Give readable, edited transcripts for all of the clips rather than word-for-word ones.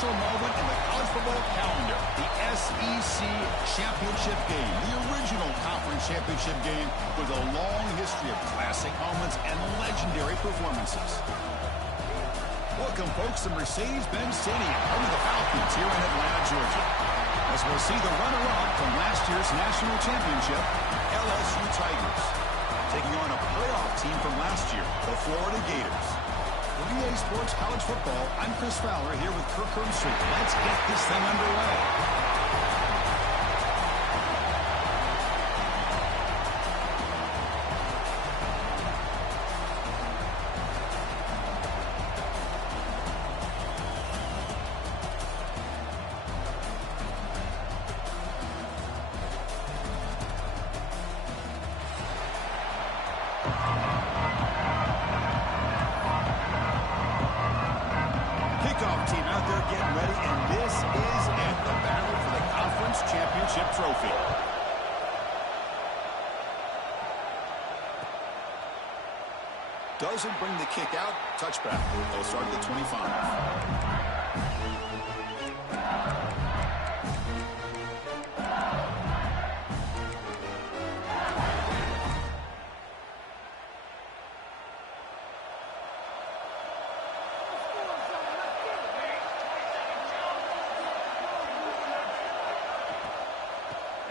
special moment in the college football calendar, the SEC Championship game, the original conference championship game with a long history of classic moments and legendary performances. Welcome, folks, to Mercedes-Benz Stadium, home of the Falcons here in Atlanta, Georgia, as we'll see the runner-up from last year's national championship, LSU Tigers, taking on a playoff team from last year, the Florida Gators. For EA Sports College Football, I'm Chris Fowler here with Kirk Herbstreit. Let's get this thing underway. Trophy. Doesn't bring the kick out. Touchback. They'll start at the 25.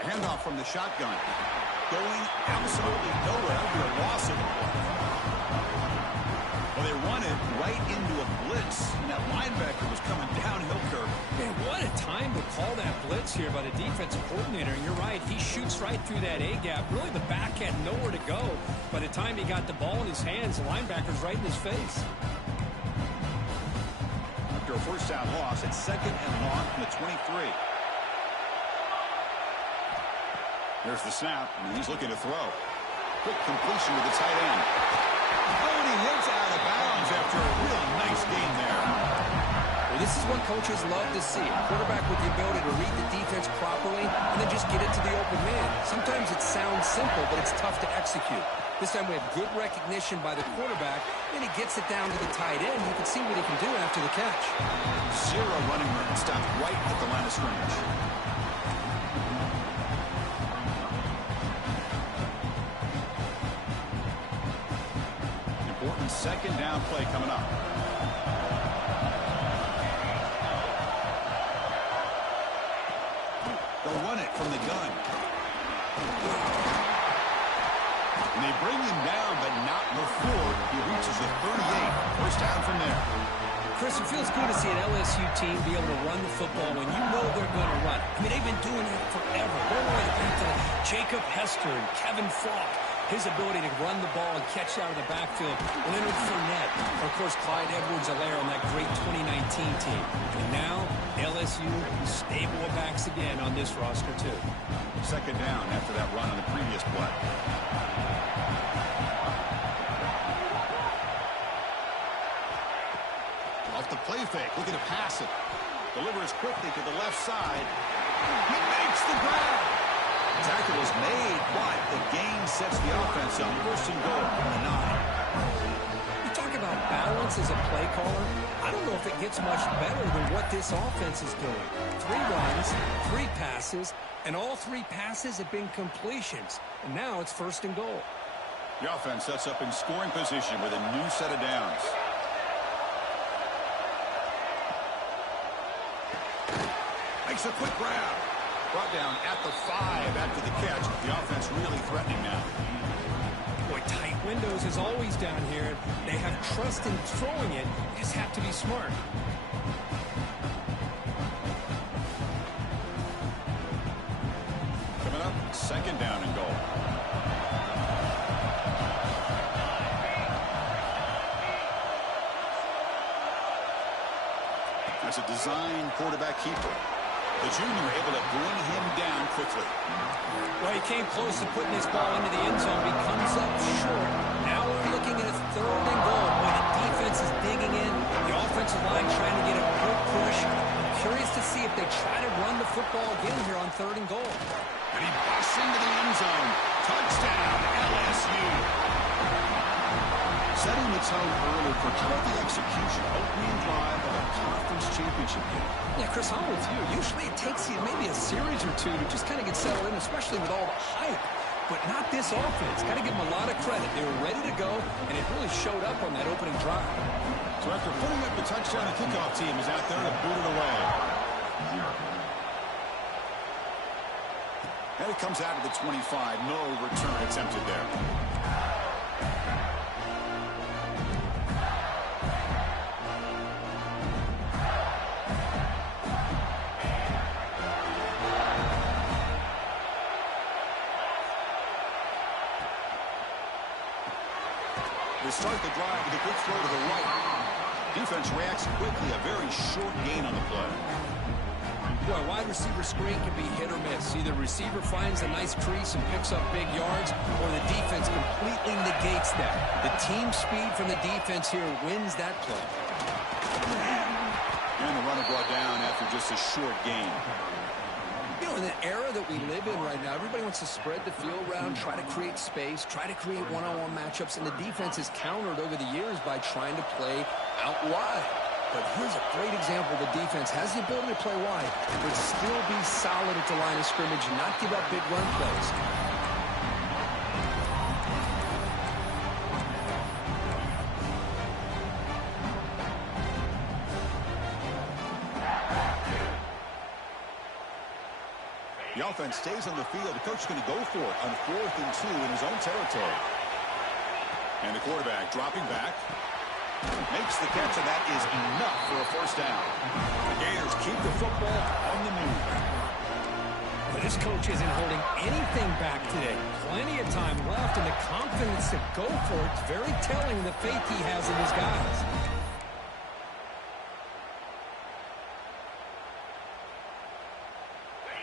Handoff from the shotgun. Going absolutely nowhere. That would be a loss of the play. Well, they run it right into a blitz, and that linebacker was coming downhill, Kirk. Man, what a time to call that blitz here by the defensive coordinator. And you're right, he shoots right through that A-gap. Really, the back had nowhere to go. By the time he got the ball in his hands, the linebacker's right in his face. After a first down loss, it's second and long from the 23. There's the snap, and he's looking to throw. Quick completion with the tight end. Oh, and he hits out of bounds after a real nice game there. Well, this is what coaches love to see. A quarterback with the ability to read the defense properly and then just get it to the open man. Sometimes it sounds simple, but it's tough to execute. This time we have good recognition by the quarterback, and he gets it down to the tight end. You can see what he can do after the catch. Zero running room, stopped right at the line of scrimmage. Second down play coming up. They'll run it from the gun. And they bring him down, but not before he reaches the 38. First down from there. Chris, it feels good to see an LSU team be able to run the football when you know they're going to run. I mean, they've been doing it forever. All the way back to Jacob Hester and Kevin Falk. His ability to run the ball and catch out of the backfield. Leonard Fournette. Or, of course, Clyde Edwards-Helaire on that great 2019 team. And now, LSU stable of backs again on this roster, too. Second down after that run on the previous play. Off the play fake. Looking to pass it. Delivers quickly to the left side. He makes the grab. Tackle was made, but the gain sets the offense up. First and goal from the 9. You talk about balance as a play caller. I don't know if it gets much better than what this offense is doing. 3 runs, 3 passes, and all 3 passes have been completions. And now it's first and goal. The offense sets up in scoring position with a new set of downs. Makes a quick grab. Brought down at the 5 after the catch. The offense really threatening now. Boy, tight windows is always down here. They have trust in throwing it. You just have to be smart. Coming up, second down and goal. That's a design quarterback keeper. The junior able to bring him down quickly. Well, he came close to putting his ball into the end zone. He comes up short. Now we're looking at a third and goal. Boy, the defense is digging in. The offensive line trying to get a good push. I'm curious to see if they try to run the football again here on third and goal. And he busts into the end zone. Touchdown, LSU. Setting the tone early for the execution, opening drive of a conference championship game. Yeah, Chris, I'm with you. Usually it takes you maybe a series or two to just kind of get settled in, especially with all the hype. But not this offense. Got to give them a lot of credit. They were ready to go, and it really showed up on that opening drive. So after putting up the touchdown, the kickoff team is out there to boot it away. And it comes out of the 25. No return attempted there. They start the drive with a good throw to the right. Defense reacts quickly. A very short gain on the play. Boy, a wide receiver screen can be hit or miss. Either receiver finds a nice crease and picks up big yards, or the defense completely negates that. The team speed from the defense here wins that play. And the runner brought down after just a short gain. You know, in the era that we live in right now, everybody wants to spread the field around, try to create space, try to create one-on-one matchups, and the defense has countered over the years by trying to play out wide. But here's a great example. The defense has the ability to play wide, but still be solid at the line of scrimmage and not give up big run plays. The offense stays on the field. The coach is going to go for it on 4th and 2 in his own territory. And the quarterback dropping back. Makes the catch, and that is enough for a first down. The Gators keep the football on the move. But this coach isn't holding anything back today. Plenty of time left, and the confidence to go for it is very telling of the faith he has in his guys.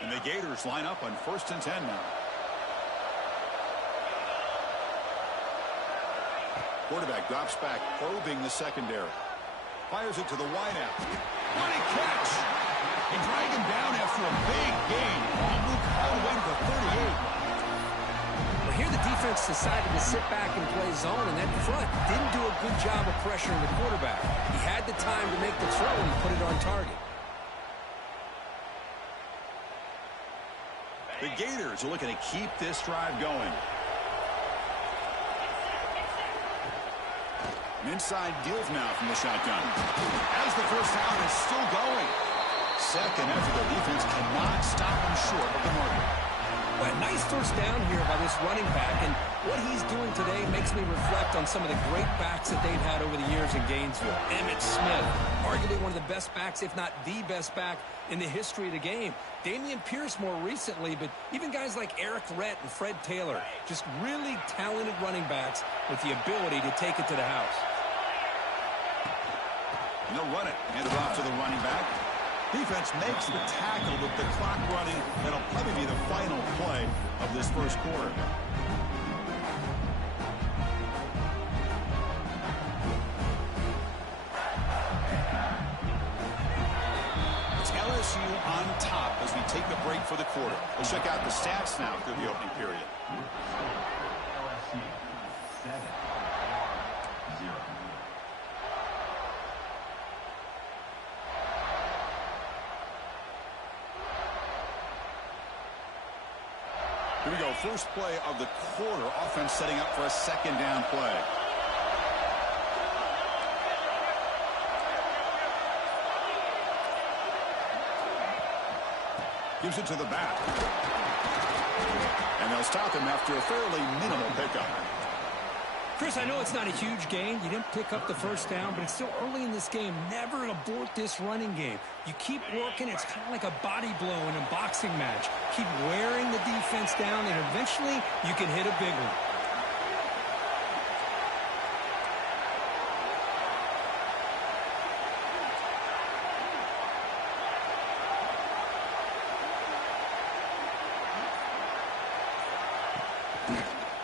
And the Gators line up on 1st and 10 now. Quarterback drops back, probing the secondary. Fires it to the wideout. What a catch! He dragged him down after a big gain. Moved all the way to the 38. Well, here the defense decided to sit back and play zone, and that front didn't do a good job of pressuring the quarterback. He had the time to make the throw, and he put it on target. The Gators are looking to keep this drive going. An inside deals now from the shotgun. As the first down is still going. Second effort, the defense cannot stop him short of the marker. Well, a nice first down here by this running back, and what he's doing today makes me reflect on some of the great backs that they've had over the years in Gainesville. Emmitt Smith, arguably one of the best backs, if not the best back in the history of the game. Damian Pierce more recently, but even guys like Eric Rhett and Fred Taylor, just really talented running backs with the ability to take it to the house. And they'll run it. Hand it off to the running back. Defense makes the tackle with the clock running. That'll probably be the final play of this first quarter. It's LSU on top as we take a break for the quarter. We'll check out the stats now through the opening period. LSU 7-0. Here we go, first play of the quarter. Offense setting up for a second down play. Gives it to the back. And they'll stop him after a fairly minimal pickup. Chris, I know it's not a huge gain. You didn't pick up the first down, but it's still early in this game. Never abort this running game. You keep working. It's kind of like a body blow in a boxing match. Keep wearing the defense down, and eventually you can hit a big one.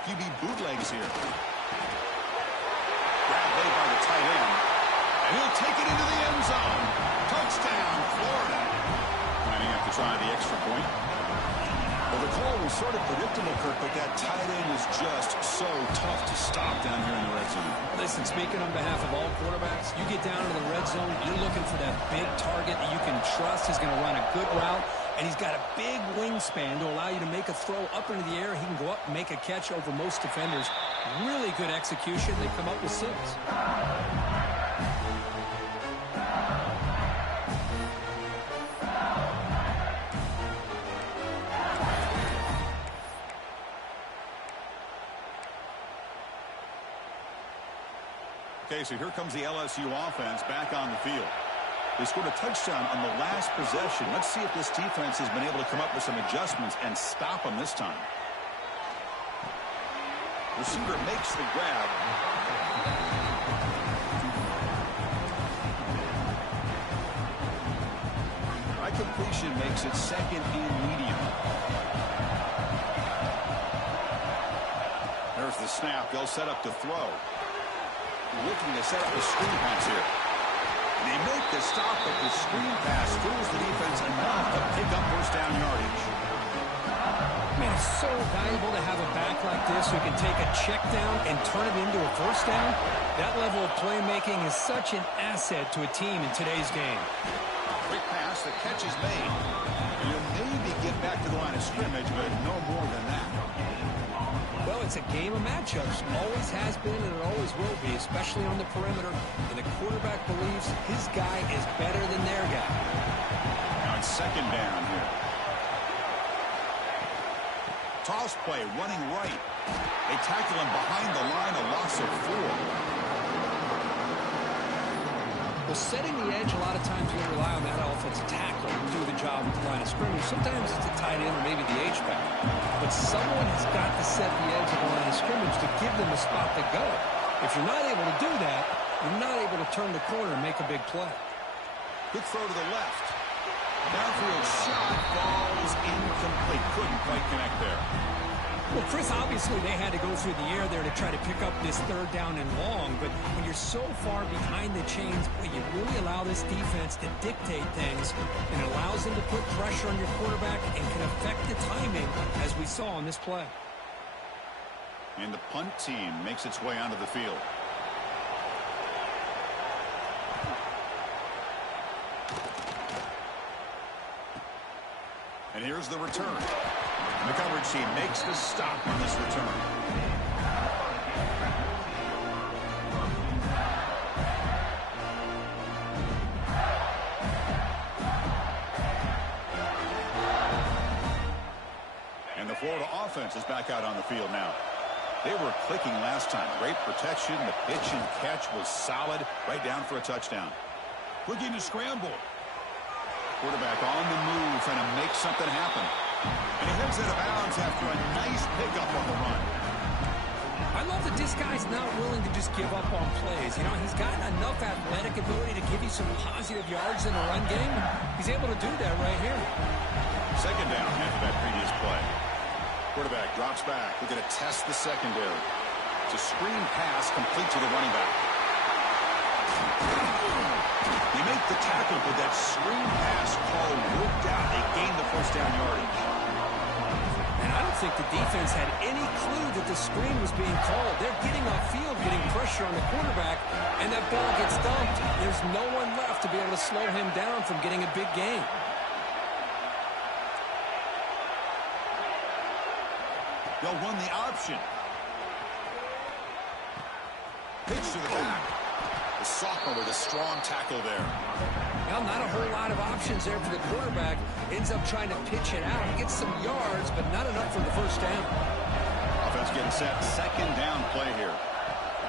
QB bootlegs here. Grab by the tight end. And he'll take it into the end zone. Touchdown, Florida. Lining up to try the extra point. Well, the call was sort of predictable, Kirk, but that tight end is just so tough to stop down here in the red zone. Listen, speaking on behalf of all quarterbacks, you get down to the red zone, you're looking for that big target that you can trust is going to run a good route, and he's got a big wingspan to allow you to make a throw up into the air. He can go up and make a catch over most defenders. Really good execution. They come up with 6. Okay, so here comes the LSU offense back on the field. They scored a touchdown on the last possession. Let's see if this defense has been able to come up with some adjustments and stop them this time. Receiver makes the grab. Right completion makes it second and medium. There's the snap. They'll set up to throw. Looking to set up a screen pass here. They make the stop, but the screen pass fools the defense enough to pick up first down yardage. Man, it's so valuable to have a back like this who can take a check down and turn it into a first down. That level of playmaking is such an asset to a team in today's game. Quick pass, the catch is made. You'll maybe get back to the line of scrimmage, but no more than that. Well, it's a game of matchups. Always has been and it always will be, especially on the perimeter. And the quarterback believes his guy is better than their guy. Now it's second down here. Toss play, running right. They tackle him behind the line, a loss of 4. Well, setting the edge, a lot of times you rely on that offensive tackle to do the job at the line of scrimmage. Sometimes it's a tight end or maybe the H-back. But someone has got to set the edge of the line of scrimmage to give them a spot to go. If you're not able to do that, you're not able to turn the corner and make a big play. Good throw to the left. Downfield shot falls incomplete. Couldn't quite connect there. Well, Chris, obviously they had to go through the air there to try to pick up this third down and long, but when you're so far behind the chains, boy, you really allow this defense to dictate things, and it allows them to put pressure on your quarterback and can affect the timing, as we saw on this play. And the punt team makes its way onto the field. And here's the return. The coverage team makes the stop on this return. And the Florida offense is back out on the field now. They were clicking last time. Great protection. The pitch and catch was solid. Right down for a touchdown. Looking to scramble. Quarterback on the move, trying to make something happen. And he heads out of bounds after a nice pickup on the run. I love that this guy's not willing to just give up on plays. You know, he's got enough athletic ability to give you some positive yards in the run game. He's able to do that right here. Second down after that previous play. Quarterback drops back. Looking to test the secondary. It's a screen pass complete to the running back. They make the tackle, but that screen pass call worked out. They gained the first down yardage. And I don't think the defense had any clue that the screen was being called. They're getting upfield, getting pressure on the quarterback, and that ball gets dumped. There's no one left to be able to slow him down from getting a big gain. They'll run the option. Pitch to the back. The sophomore with a strong tackle there. Well, not a whole lot of options there for the quarterback. Ends up trying to pitch it out. Gets some yards, but not enough for the first down. Offense getting set. Second down play here.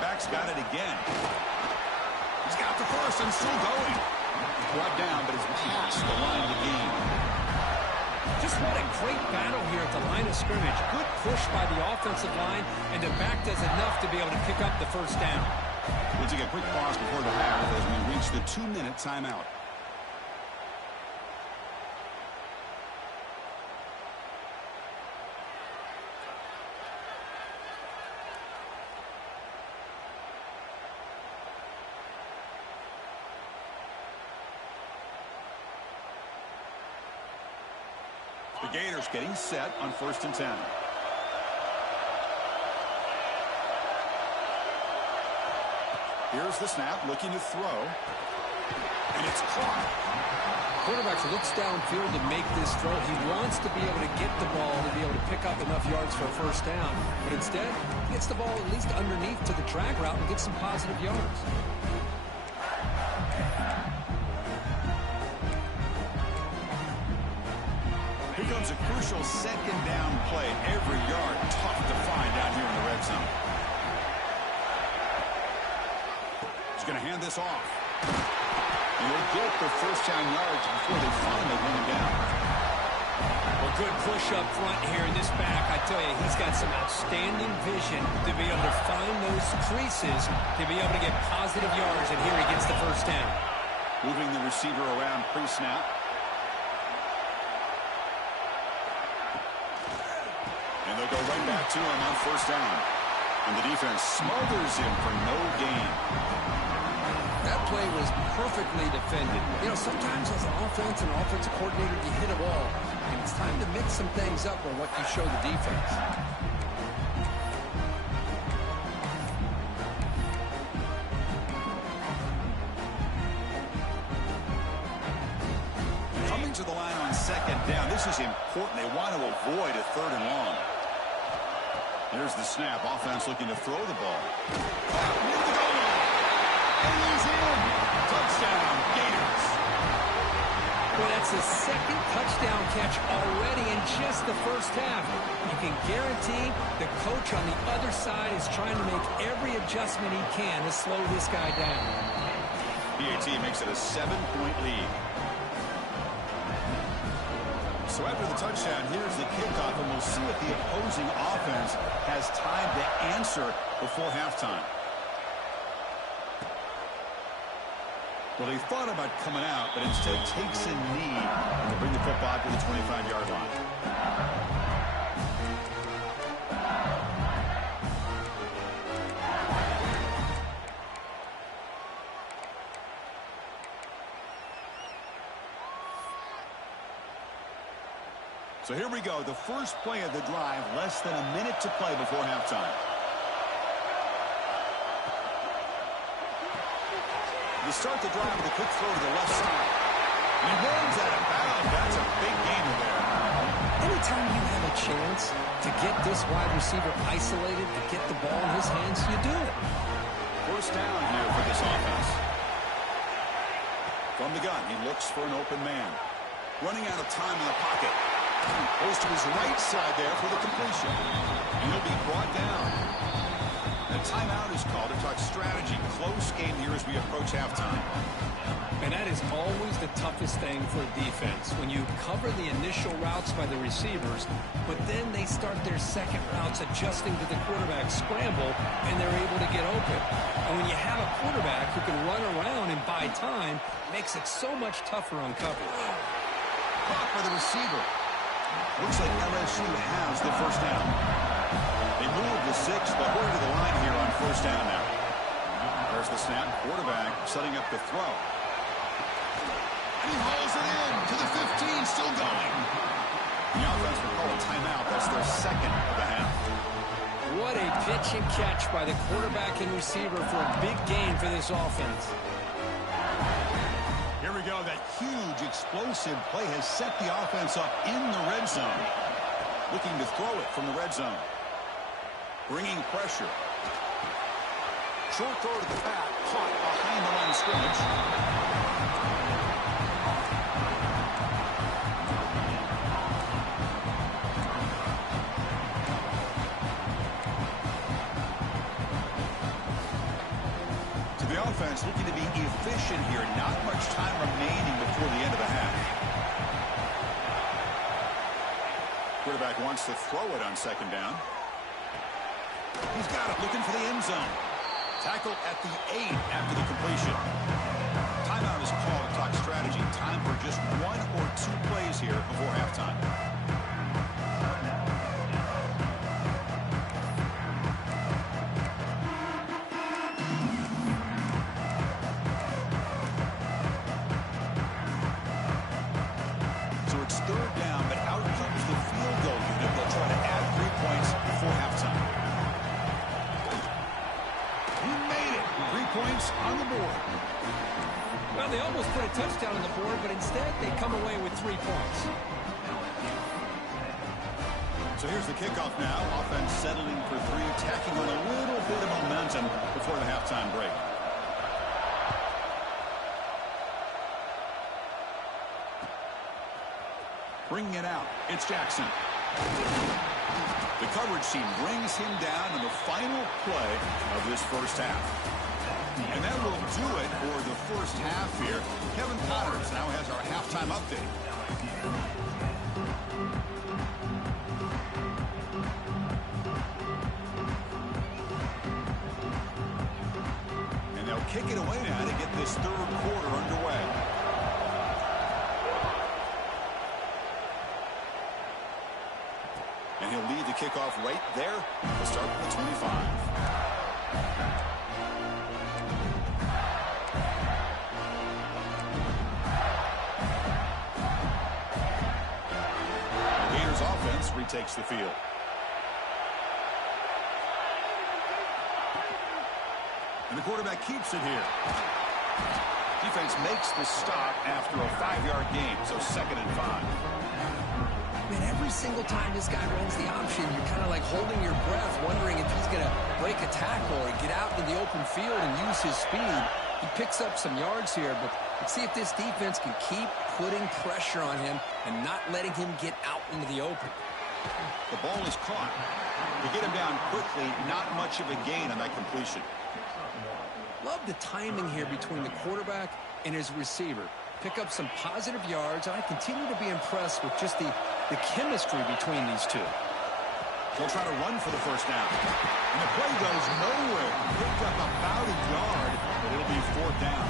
Back's got it again. He's got the first and still going. Brought down, but it's past the line of the game. Just what a great battle here at the line of scrimmage. Good push by the offensive line, and the back does enough to be able to pick up the first down. We'll take a quick pause before the half as we reach the 2-minute timeout. The Gators getting set on 1st and 10. Here's the snap, looking to throw. And it's caught. Quarterback looks downfield to make this throw. He wants to be able to get the ball to be able to pick up enough yards for a first down. But instead, he gets the ball at least underneath to the drag route and gets some positive yards. Here comes a crucial 2nd down play. Every yard tough to find down here in the red zone. He's going to hand this off. And they'll get the first down yards before they finally run him down. Well, good push up front here in this back. I tell you, he's got some outstanding vision to be able to find those creases, to be able to get positive yards, and here he gets the first down. Moving the receiver around pre-snap. And they'll go right back to him on 1st down. And the defense smothers him for no gain. That play was perfectly defended. You know, sometimes as an offense and offensive coordinator, you hit a ball, and it's time to mix some things up on what you show the defense. Coming to the line on 2nd down. This is important. They want to avoid a 3rd and long. Here's the snap. Offense looking to throw the ball. Near the goal line. And he's in. Touchdown, Gators. Well, that's his 2nd touchdown catch already in just the first half. You can guarantee the coach on the other side is trying to make every adjustment he can to slow this guy down. PAT makes it a 7-point lead. So after the touchdown, here's the kickoff, and we'll see if the opposing offense has time to answer before halftime. Well, he thought about coming out, but instead takes a knee to bring the football to the 25-yard line. So here we go, the first play of the drive, less than a minute to play before halftime. You start the drive with a quick throw to the left side. He runs out of bounds. That's a big gain there. Anytime you have a chance to get this wide receiver isolated, to get the ball in his hands, you do it. First down here for this offense. From the gun, he looks for an open man. Running out of time in the pocket. Goes to his right side there for the completion. And he'll be brought down. A timeout is called to talk strategy. Close game here as we approach halftime. And that is always the toughest thing for a defense. When you cover the initial routes by the receivers, but then they start their second routes adjusting to the quarterback scramble, and they're able to get open. And when you have a quarterback who can run around and buy time, it makes it so much tougher on coverage. Caught by the receiver. Looks like LSU has the first down. They move the 6, but we're to the line here on first down now. There's the snap. Quarterback setting up the throw. And he hauls it in to the 15, still going. The offense will call a timeout. That's their second of the half. What a pitch and catch by the quarterback and receiver for a big gain for this offense. Here we go. That huge explosive play has set the offense up in the red zone. Looking to throw it from the red zone. Bringing pressure. Short throw to the back. Caught behind the line of scrimmage. To the offense, looking to be efficient here. Not much time remaining before the end of the half. Quarterback wants to throw it on second down. He's got it, looking for the end zone. Tackle at the 8 after the completion. Timeout is called to talk strategy. Time for just 1 or 2 plays here before halftime. So it's third down, but out comes points on the board. Well, they almost put a touchdown on the board, but instead they come away with 3 points. So here's the kickoff now. Offense settling for 3, tacking on a little bit of momentum before the halftime break. Bringing it out, it's Jackson. The coverage team brings him down in the final play of this first half. And that will do it for the first half here. Kevin Connors now has our halftime update. And they'll kick it away now to get this third quarter underway. And he'll lead the kickoff right there. We'll start with the 25. The Gators offense retakes the field. And the quarterback keeps it here. Defense makes the stop after a 5-yard gain, so 2nd and 5. Man, every single time this guy runs the option, you're kind of like holding your breath, wondering if he's going to break a tackle or get out in the open field and use his speed. He picks up some yards here, but let's see if this defense can keep putting pressure on him and not letting him get out into the open. The ball is caught. To get him down quickly, not much of a gain on that completion. Love the timing here between the quarterback and his receiver. Pick up some positive yards, and I continue to be impressed with just the chemistry between these two. They'll try to run for the first down. And the play goes nowhere. Picked up about a yard, but it'll be 4th down.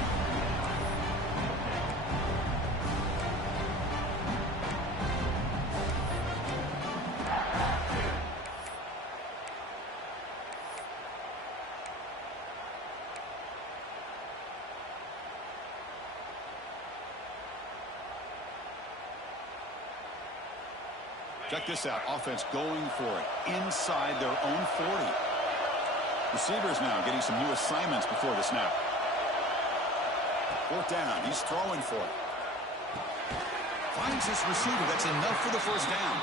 Check this out. Offense going for it inside their own 40. Receivers now getting some new assignments before the snap. 4th down. He's throwing for it. Finds his receiver. That's enough for the first down.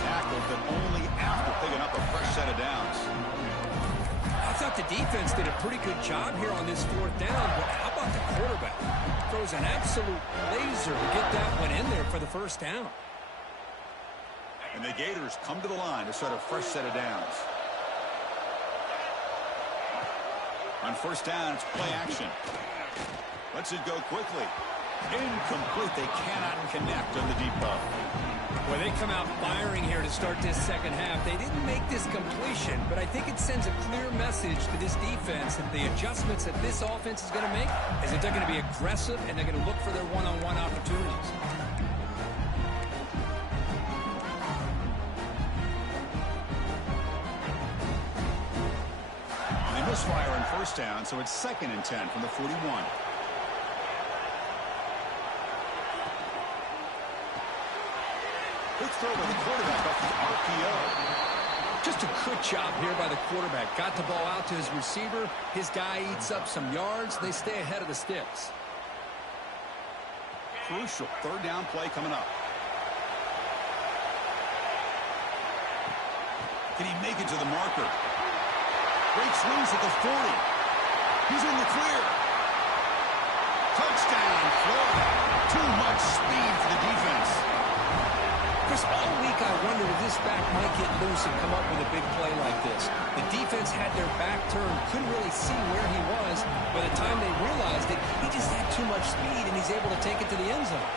Tackled, but only after picking up a fresh set of downs. I thought the defense did a pretty good job here on this 4th down, but how about the quarterback? Throws an absolute laser to get that one in there for the first down. And the Gators come to the line to start a fresh set of downs. On first down, it's play action. Lets it go quickly. Incomplete. They cannot connect on the deep ball. Well, they come out firing here to start this second half. They didn't make this completion, but I think it sends a clear message to this defense that the adjustments that this offense is going to make is that they're going to be aggressive and they're going to look for their one-on-one opportunities. Misfire on first down, so it's 2nd and 10 from the 41. Quick throw by the quarterback off the RPO. Just a good job here by the quarterback. Got the ball out to his receiver. His guy eats up some yards. They stay ahead of the sticks. Crucial 3rd down play coming up. Can he make it to the marker? Breaks loose at the 40. He's in the clear. Touchdown, Florida. Too much speed for the defense. Chris, all week I wondered if this back might get loose and come up with a big play like this. The defense had their back turned, couldn't really see where he was. By the time they realized it, he just had too much speed, and he's able to take it to the end zone.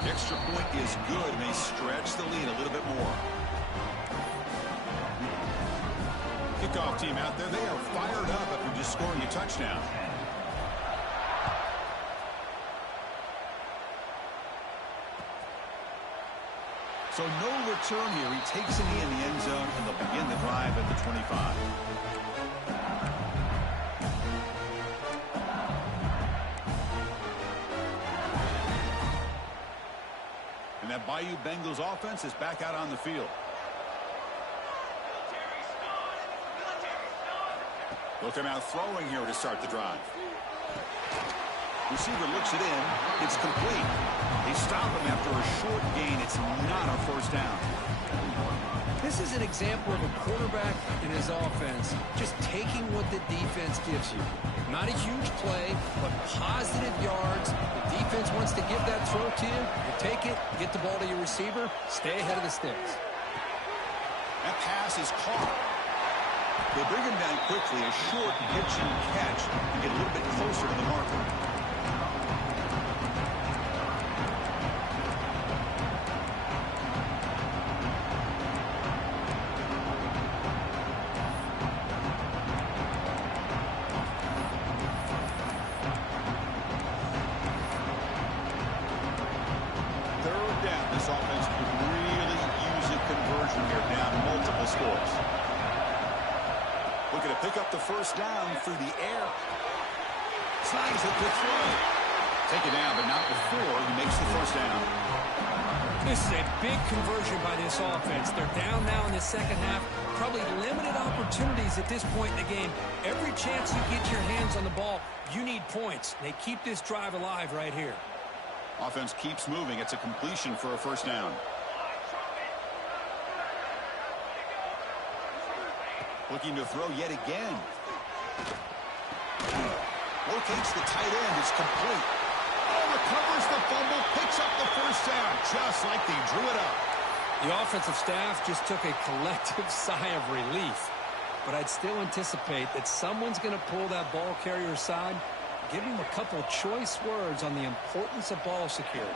The extra point is good, and they stretch the lead a little bit more. Kickoff team out there, they are fired up after just scoring a touchdown. So no return here. He takes it in the end zone, and they'll begin the drive at the 25. And that Bayou Bengals offense is back out on the field. They'll come out throwing here to start the drive. Receiver looks it in. It's complete. They stop him after a short gain. It's not a first down. This is an example of a quarterback and his offense just taking what the defense gives you. Not a huge play, but positive yards. The defense wants to give that throw to you. You take it, get the ball to your receiver, stay ahead of the sticks. That pass is caught. They bring him down quickly, a short pitch and catch to get a little bit closer to the marker. Third down. This offense could really use a conversion here, down multiple scores. Looking to pick up the first down through the air. Slides it to throw. Take it down, but not before he makes the first down. This is a big conversion by this offense. They're down now in the second half. Probably limited opportunities at this point in the game. Every chance you get your hands on the ball, you need points. They keep this drive alive right here. Offense keeps moving. It's a completion for a first down. Looking to throw yet again. Locates the tight end. It's complete. Oh, recovers the fumble. Picks up the first down. Just like they drew it up. The offensive staff just took a collective sigh of relief. But I'd still anticipate that someone's going to pull that ball carrier aside, give him a couple choice words on the importance of ball security.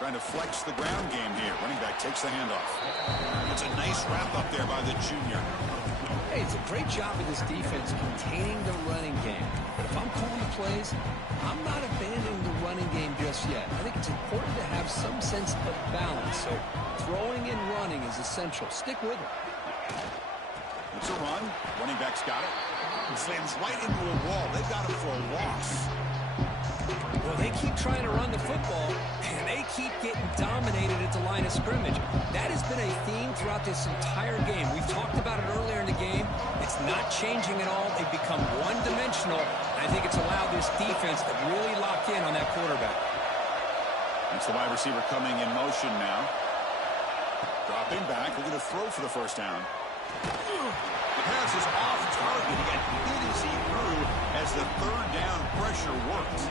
Trying to flex the ground game here. Running back takes the handoff. It's a nice wrap up there by the junior. Hey, it's a great job of this defense containing the running game. But if I'm calling the plays, I'm not abandoning the running game just yet. I think it's important to have some sense of balance. So throwing and running is essential. Stick with it. It's a run. Running back's got it. Slams right into a wall. They've got him for a loss. Well, they keep trying to run the football, and they keep getting dominated at the line of scrimmage. That has been a theme throughout this entire game. We've talked about it earlier in the game. It's not changing at all. They've become one-dimensional, and I think it's allowed this defense to really lock in on that quarterback. It's the wide receiver coming in motion now. Dropping back. We're going to throw for the first down. The pass is off target. He got hit as he threw as the third down pressure worked.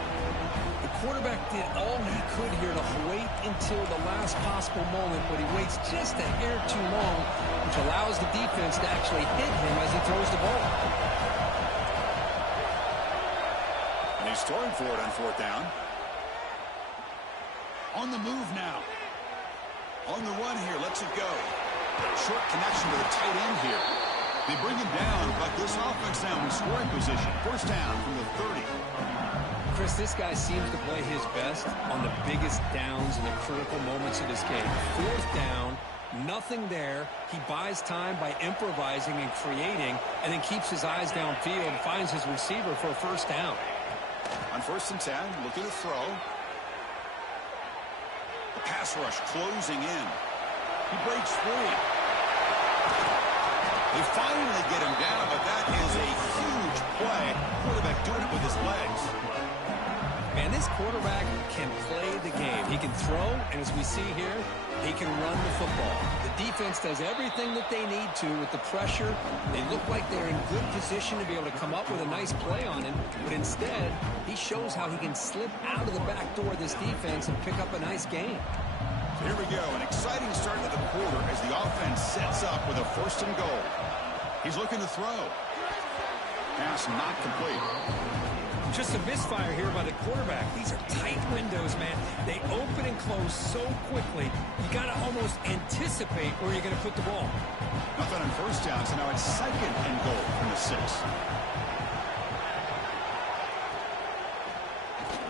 The quarterback did all he could here to wait until the last possible moment, but he waits just a hair too long, which allows the defense to actually hit him as he throws the ball. And he's throwing for it on fourth down. On the move now. On the run here. Lets it go. Short connection to the tight end here. They bring him down, but this offense now in scoring position. First down from the 30. Chris, this guy seems to play his best on the biggest downs and the critical moments of this game. Fourth down, nothing there. He buys time by improvising and creating, and then keeps his eyes downfield and finds his receiver for a first down. On 1st and 10, looking to throw. The pass rush closing in. He breaks free. They finally get him down, but that is a huge play. Quarterback doing it with his legs. Man, this quarterback can play the game. He can throw, and as we see here, he can run the football. The defense does everything that they need to with the pressure. They look like they're in good position to be able to come up with a nice play on him, but instead, he shows how he can slip out of the back door of this defense and pick up a nice gain. So here we go, an exciting start to the quarter as the offense sets up with a 1st and goal. He's looking to throw. Pass not complete. Just a misfire here by the quarterback. These are tight windows, man. They open and close so quickly. You got to almost anticipate where you're going to put the ball. Nothing on first down, so now it's 2nd and goal from the 6.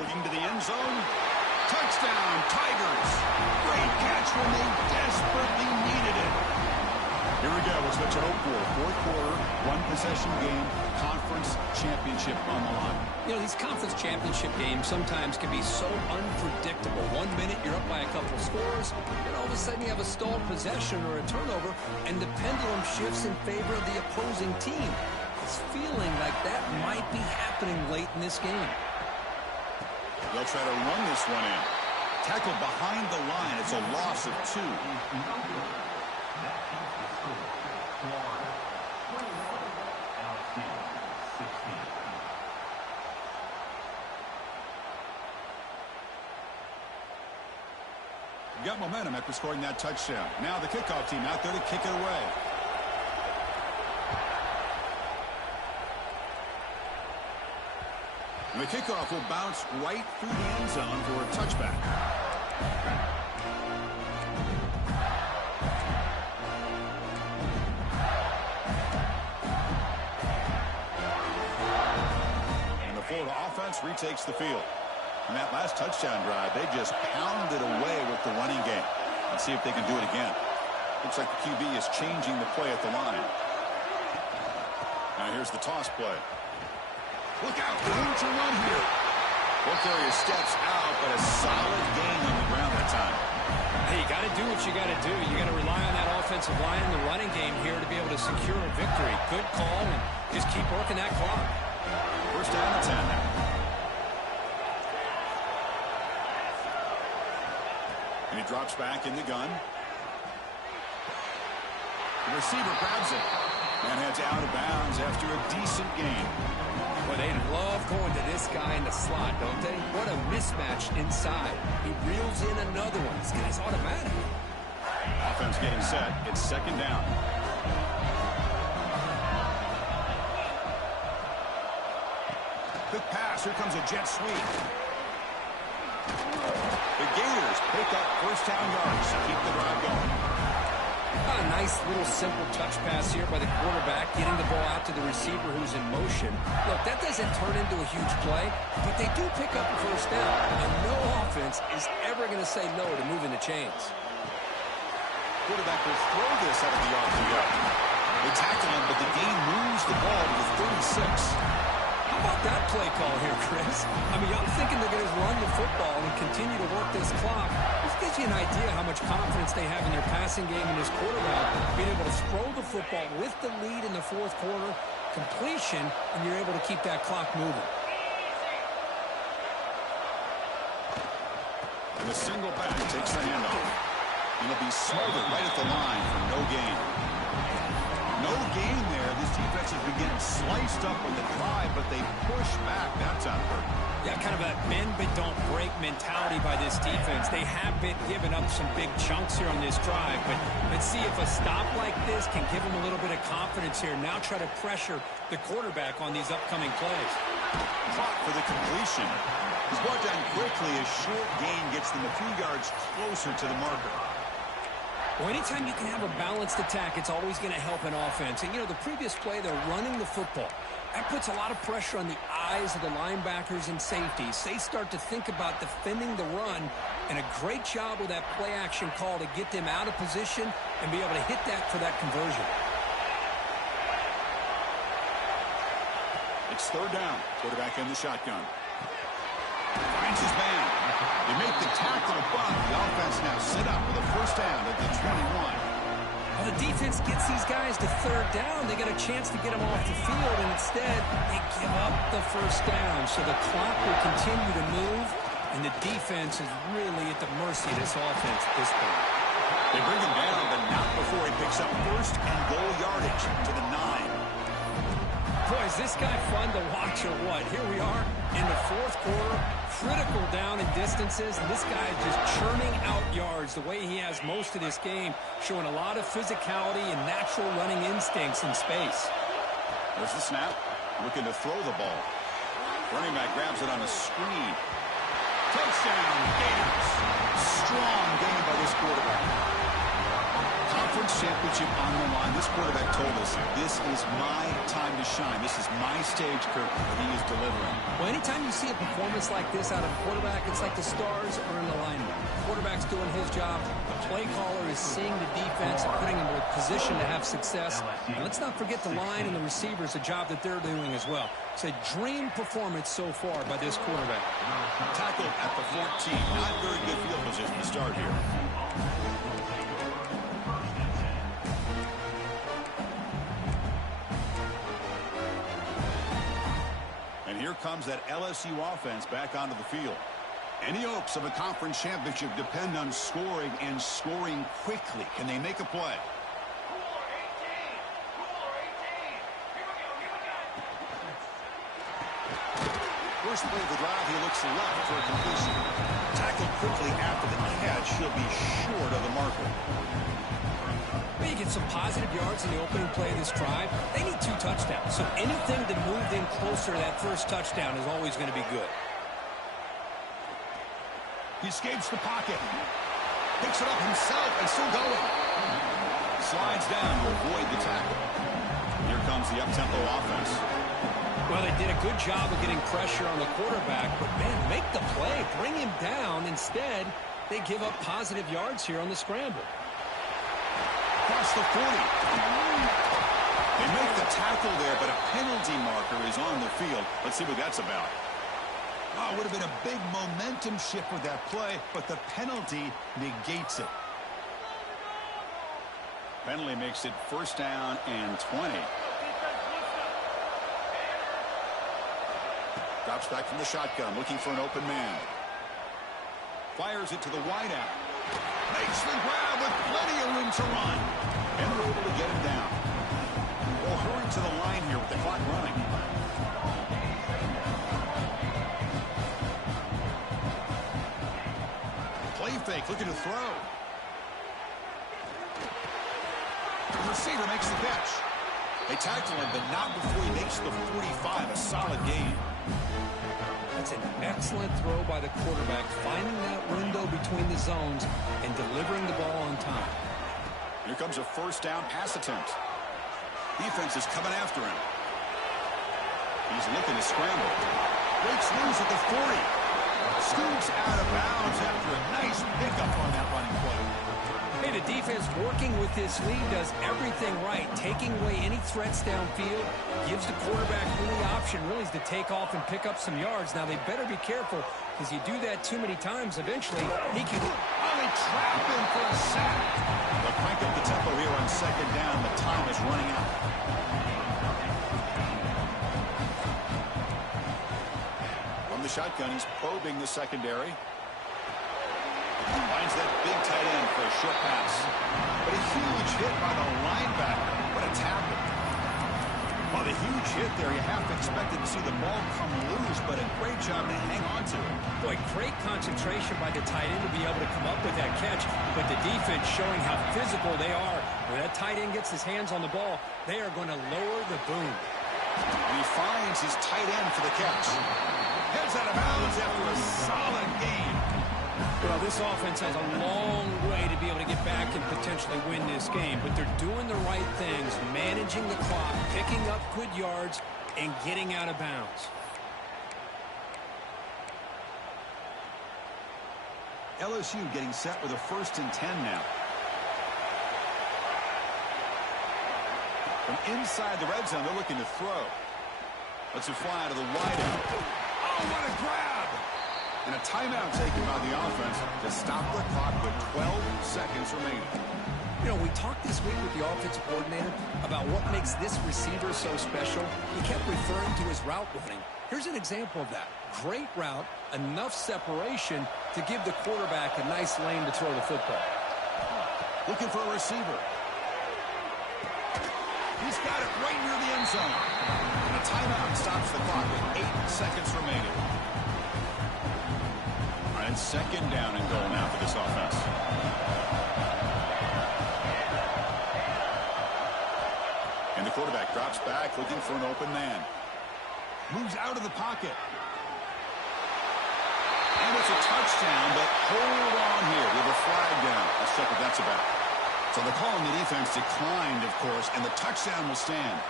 Looking to the end zone. Touchdown, Tigers. Great catch when they desperately needed it. Here we go. What's what you hope for. 4th quarter, 1-possession game, conference championship on the line. You know, these conference championship games sometimes can be so unpredictable. 1 minute you're up by a couple scores, then all of a sudden you have a stalled possession or a turnover, and the pendulum shifts in favor of the opposing team. It's feeling like that might be happening late in this game. They'll try to run this one in. Tackled behind the line. It's a loss of 2. Got momentum after scoring that touchdown. Now the kickoff team out there to kick it away. And the kickoff will bounce right through the end zone for a touchback. And the Florida offense retakes the field. And that last touchdown drive, they just pounded away with the running game. Let's see if they can do it again. Looks like the QB is changing the play at the line. Now here's the toss play. Look out, room to run here. Both carriers steps out, but a solid gain on the ground that time. Hey, you got to do what you got to do. You got to rely on that offensive line in the running game here to be able to secure a victory. Good call, and just keep working that clock. First down and 10 now. And he drops back in the gun. The receiver grabs it and heads out of bounds after a decent gain. Well, they love going to this guy in the slot, don't they? What a mismatch inside. He reels in another one. This guy's automatic. Offense getting set. It's second down. Quick pass. Here comes a jet sweep. The Gators pick up first down yards to keep the drive going. A nice little simple touch pass here by the quarterback, getting the ball out to the receiver who's in motion. Look, that doesn't turn into a huge play, but they do pick up a first down, and no offense is ever going to say no to moving the chains. Quarterback will throw this out of the RPO. They tackle him, but the gain moves the ball to the 36. How about that play call here, Chris? I mean, I'm thinking they're going to run the football and continue to work this clock. This gives you an idea how much confidence they have in their passing game and this quarterback, being able to throw the football with the lead in the fourth quarter, completion, and you're able to keep that clock moving. And the single back takes the handoff. It'll be smothered right at the line for no gain. No gain there. This defense has been getting sliced up on the drive, but they push back. That's on purpose. Yeah, kind of a bend but don't break mentality by this defense. They have been giving up some big chunks here on this drive, but let's see if a stop like this can give them a little bit of confidence here. Now try to pressure the quarterback on these upcoming plays. Caught for the completion. He's brought down quickly. A short gain gets them a few yards closer to the marker. Well, anytime you can have a balanced attack, it's always going to help an offense. And, you know, the previous play, they're running the football. That puts a lot of pressure on the eyes of the linebackers and safeties. They start to think about defending the run, and a great job with that play-action call to get them out of position and be able to hit that for that conversion. It's third down. Quarterback in the shotgun. Finds his man. They make the tackle, but the offense now set up with a first down at the 21. Well, the defense gets these guys to third down. They got a chance to get them off the field, and instead they give up the first down. So the clock will continue to move, and the defense is really at the mercy of this offense at this point. They bring him down, but not before he picks up first and goal yardage to the 9. Boy, is this guy fun to watch or what? Here we are in the fourth quarter, critical down in distances, and this guy is just churning out yards the way he has most of this game, showing a lot of physicality and natural running instincts in space. There's the snap, looking to throw the ball. Running back grabs it on a screen. Touchdown, Gators. Strong game by this quarterback. Conference championship on the line. This quarterback told us, this is my time to shine. This is my stage, Kirk, and he is delivering. Well, anytime you see a performance like this out of a quarterback, it's like the stars are in alignment. The quarterback's doing his job. The play caller is seeing the defense and putting him in a position to have success. And let's not forget the line and the receivers, the job that they're doing as well. It's a dream performance so far by this quarterback. Tackled at the 14. Not very good field position to start here. comes that LSU offense back onto the field. Any hopes of a conference championship depend on scoring and scoring quickly. Can they make a play? First play of the drive, he looks left for a completion. Tackled quickly after the catch. He'll be short of the marker. Well, you get some positive yards in the opening play of this drive. They need 2 touchdowns, so anything to move them closer to that first touchdown is always going to be good. He escapes the pocket. Picks it up himself and still going. Slides down to avoid the tackle. Here comes the up-tempo offense. Well, they did a good job of getting pressure on the quarterback, but, man, make the play. Bring him down. Instead, they give up positive yards here on the scramble. Across the 40. They make the tackle there, but a penalty marker is on the field. Let's see what that's about. Oh, it would have been a big momentum shift with that play, but the penalty negates it. Penalty makes it first down and 20. Drops back from the shotgun, looking for an open man. Fires it to the wideout. Makes the grab with plenty of room to run. And they're able to get him down. Well, hurry to the line here with the clock running. Play fake, looking to throw. The receiver makes the catch. They tackle him, but not before he makes the 45. A solid gain. That's an excellent throw by the quarterback, finding that window between the zones and delivering the ball on time. Here comes a first down pass attempt. Defense is coming after him. He's looking to scramble. Breaks loose at the 40. Scoops out of bounds after a nice pickup on that running play. Hey, the defense working with this lead does everything right, taking away any threats downfield, gives the quarterback really option really is to take off and pick up some yards. Now, they better be careful because you do that too many times, eventually he can... Oh, they trap him for a sack. They'll crank up the tempo here on second down. The time is running out. From the shotgun, he's probing the secondary. Finds that big tight end for a short pass. But a huge hit by the linebacker. What a tackle. Well, the huge hit there, you half expected to see the ball come loose, but a great job to hang on to it. Boy, great concentration by the tight end to be able to come up with that catch, but the defense showing how physical they are. When that tight end gets his hands on the ball, they are going to lower the boom. And he finds his tight end for the catch. Heads out of bounds after a solid game. Well, this offense has a long way to be able to get back and potentially win this game, but they're doing the right things, managing the clock, picking up good yards, and getting out of bounds. LSU getting set with a 1st and 10 now. From inside the red zone, they're looking to throw. Lets it fly to the wideout. Oh, what a grab! And a timeout taken by the offense to stop the clock with 12 seconds remaining. You know, we talked this week with the offensive coordinator about what makes this receiver so special. He kept referring to his route running. Here's an example of that. Great route, enough separation to give the quarterback a nice lane to throw the football. Looking for a receiver. He's got it right near the end zone. And a timeout stops the clock with 8 seconds remaining. And second down and goal now for this offense. And the quarterback drops back looking for an open man. Moves out of the pocket. And it's a touchdown, but hold on here with a flag down. Let's check what that's about. So the call on the defense declined, of course, and the touchdown will stand.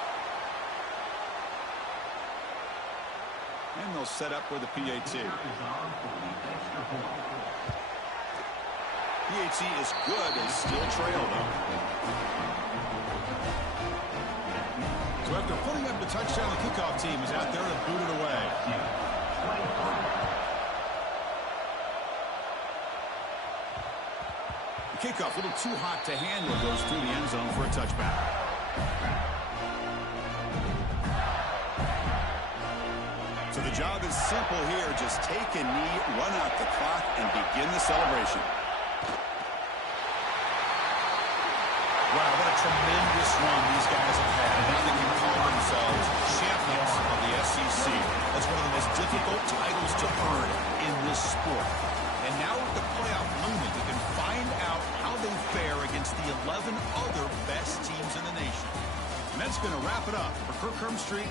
And they'll set up with a PAT. PAT is good. They still trail, though. So after putting up the touchdown, the kickoff team is out there to boot it away. The kickoff, a little too hot to handle, goes through the end zone for a touchback. So the job is simple here. Just take a knee, run out the clock, and begin the celebration. Wow, what a tremendous run these guys have had. And now they can call themselves champions of the SEC. That's one of the most difficult titles to earn in this sport. And now with the playoff looming, you can find out how they fare against the 11 other best teams in the nation. And that's going to wrap it up for Kirk Herbstreit.